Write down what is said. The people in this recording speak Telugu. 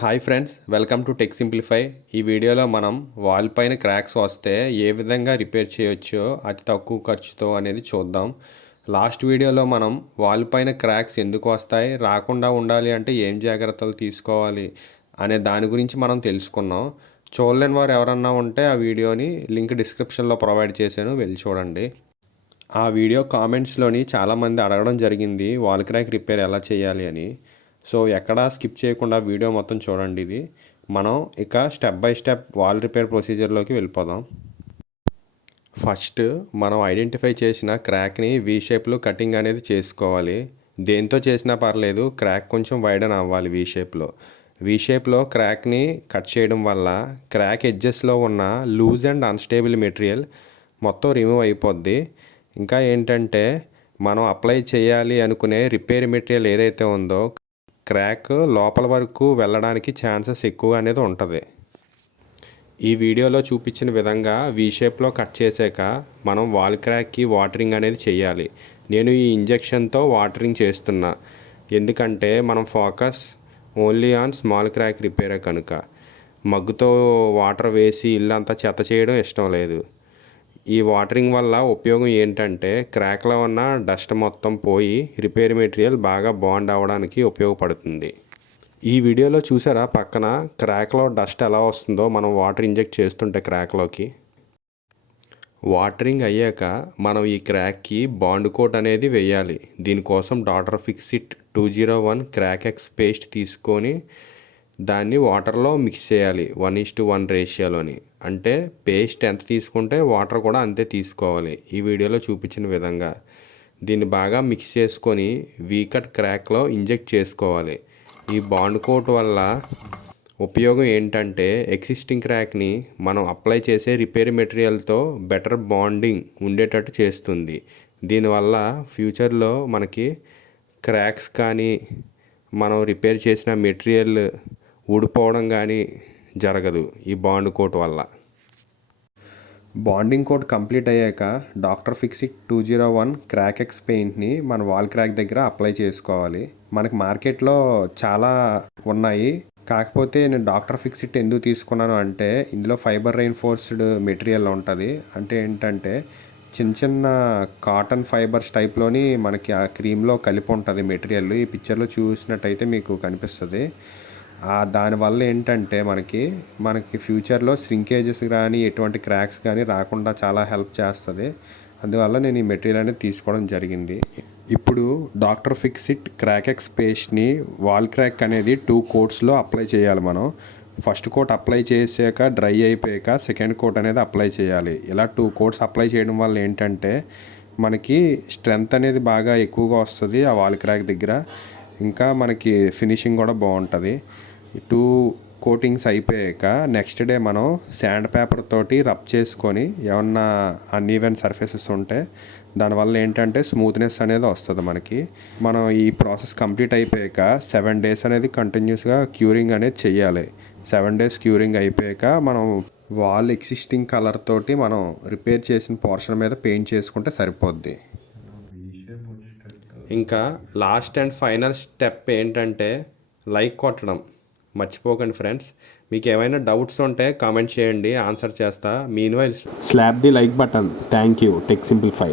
Hi friends, welcome to tech simplify. ఈ వీడియోలో మనం వాల్ పైన క్రాక్స్ వస్తే ఏ విధంగా రిపేర్ చేయొచ్చో అతి తక్కువ ఖర్చుతో అనేది చూద్దాం. లాస్ట్ వీడియోలో మనం వాల్ పైన క్రాక్స్ ఎందుకు వస్తాయి, రాకుండా ఉండాలి అంటే ఏం జాగ్రత్తలు తీసుకోవాలి అనే దాని గురించి మనం తెలుసుకున్నాం. చూడలేని వారు ఎవరన్నా ఉంటే ఆ వీడియోని లింక్ డిస్క్రిప్షన్లో ప్రొవైడ్ చేశాను, వెళ్ళి చూడండి. ఆ వీడియో కామెంట్స్లోని చాలామంది అడగడం జరిగింది వాల్ క్రాక్ రిపేర్ ఎలా చేయాలి అని. సో ఎక్కడా స్కిప్ చేయకుండా వీడియో మొత్తం చూడండి. ఇది మనం ఇక step by step wall repair ప్రొసీజర్లోకి వెళ్ళిపోదాం. ఫస్ట్ మనం ఐడెంటిఫై చేసిన క్రాక్ని వీ షేప్లో కటింగ్ అనేది చేసుకోవాలి. దేంతో చేసినా పర్లేదు, క్రాక్ కొంచెం వైడన్ అవ్వాలి. వీ షేప్లో క్రాక్ని కట్ చేయడం వల్ల క్రాక్ ఎడ్జెస్లో ఉన్న లూజ్ అండ్ అన్స్టేబుల్ మెటీరియల్ మొత్తం రిమూవ్ అయిపోద్ది. ఇంకా ఏంటంటే మనం అప్లై చేయాలి అనుకునే రిపేర్ మెటీరియల్ ఏదైతే ఉందో క్రాక్ లోపల వరకు వెళ్ళడానికి ఛాన్సెస్ ఎక్కువ అనేది ఉంటుంది. ఈ వీడియోలో చూపించిన విధంగా వీ షేప్లో కట్ చేసాక మనం వాల్ క్రాక్కి వాటరింగ్ అనేది చేయాలి. నేను ఈ ఇంజెక్షన్తో వాటరింగ్ చేస్తున్నా, ఎందుకంటే మనం focus only on small crack రిపేరే కనుక. మగ్గుతో వాటర్ వేసి ఇల్లంతా చెత్త చేయడం ఇష్టం లేదు. ఈ వాటరింగ్ వల్ల ఉపయోగం ఏంటంటే క్రాక్లో ఉన్న డస్ట్ మొత్తం పోయి రిపేర్ మెటీరియల్ బాగా బాండ్ అవ్వడానికి ఉపయోగపడుతుంది. ఈ వీడియోలో చూసారా పక్కన క్రాక్లో డస్ట్ ఎలా వస్తుందో మనం వాటర్ ఇంజెక్ట్ చేస్తుంటే క్రాక్లోకి. వాటరింగ్ అయ్యాక మనం ఈ క్రాక్కి బాండ్ కోట్ అనేది వేయాలి. దీనికోసం doctor Fixit 201 crack X paste తీసుకొని దాన్ని వాటర్లో మిక్స్ చేయాలి 1:1 రేషియోలోని. అంటే పేస్ట్ ఎంత తీసుకుంటే వాటర్ కూడా అంతే తీసుకోవాలి. ఈ వీడియోలో చూపించిన విధంగా దీన్ని బాగా మిక్స్ చేసుకొని వీకట్ క్రాక్లో ఇంజెక్ట్ చేసుకోవాలి. ఈ బాండ్ కోట్ వల్ల ఉపయోగం ఏంటంటే ఎగ్జిస్టింగ్ క్రాక్ని మనం అప్లై చేసే రిపేర్ మెటీరియల్తో బెటర్ బాండింగ్ ఉండేటట్టు చేస్తుంది. దీనివల్ల ఫ్యూచర్లో మనకి క్రాక్స్ కానీ మనం రిపేర్ చేసిన మెటీరియల్ ఊడిపోవడం కానీ జరగదు ఈ బాండ్ కోట్ వల్ల. బాండింగ్ కోట్ కంప్లీట్ అయ్యాక డాక్టర్ ఫిక్సిట్ 201 క్రాక్ ఎక్స్ పెయింట్ని మన వాల్ క్రాక్ దగ్గర అప్లై చేసుకోవాలి. మనకి మార్కెట్లో చాలా ఉన్నాయి, కాకపోతే నేను డాక్టర్ ఫిక్సిట్ ఎందుకు తీసుకున్నాను అంటే ఇందులో ఫైబర్ రైన్ఫోర్స్డ్ మెటీరియల్ ఉంటుంది. అంటే ఏంటంటే చిన్న చిన్న కాటన్ ఫైబర్స్ టైప్లోని మనకి ఆ క్రీమ్లో కలిపి ఉంటుంది మెటీరియల్. ఈ పిక్చర్లో చూసినట్టయితే మీకు కనిపిస్తుంది. దానివల్ల ఏంటంటే మనకి ఫ్యూచర్లో శ్రింకేజెస్ కానీ ఎటువంటి క్రాక్స్ కానీ రాకుండా చాలా హెల్ప్ చేస్తుంది. అందువల్ల నేను ఈ మెటీరియల్ అనేది తీసుకోవడం జరిగింది. ఇప్పుడు డాక్టర్ ఫిక్సిట్ క్రాక్ ఎక్స్ పేస్ట్ని వాల్ క్రాక్ అనేది 2 కోట్స్లో అప్లై చేయాలి. మనం ఫస్ట్ కోట్ అప్లై చేసాక డ్రై అయిపోయాక సెకండ్ కోట్ అనేది అప్లై చేయాలి. ఇలా 2 కోట్స్ అప్లై చేయడం వల్ల ఏంటంటే మనకి స్ట్రెంగ్త్ అనేది బాగా ఎక్కువగా వస్తుంది ఆ వాల్ క్రాక్ దగ్గర. ఇంకా మనకి ఫినిషింగ్ కూడా బాగుంటుంది. 2 కోటింగ్స్ అయిపోయాక నెక్స్ట్ డే మనం శాండ్ పేపర్ తోటి రబ్ చేసుకొని ఏమన్నా అన్ఈవెన్ సర్ఫేసెస్ ఉంటే దానివల్ల ఏంటంటే స్మూత్నెస్ అనేది వస్తుంది మనకి. మనం ఈ ప్రాసెస్ కంప్లీట్ అయిపోయాక 7 డేస్ అనేది కంటిన్యూస్గా క్యూరింగ్ అనేది చెయ్యాలి. 7 డేస్ క్యూరింగ్ అయిపోయాక మనం వాల్ ఎగ్జిస్టింగ్ కలర్ తోటి మనం రిపేర్ చేసిన పోర్షన్ మీద పెయింట్ చేసుకుంటే సరిపోద్ది. ఇంకా లాస్ట్ అండ్ ఫైనల్ స్టెప్ ఏంటంటే లైక్ కొట్టడం మర్చిపోకండి ఫ్రెండ్స్. మీకు ఏమైనా డౌట్స్ ఉంటే కామెంట్ చేయండి, ఆన్సర్ చేస్తా. Meanwhile slap the like button. Thank you. Tech simplify.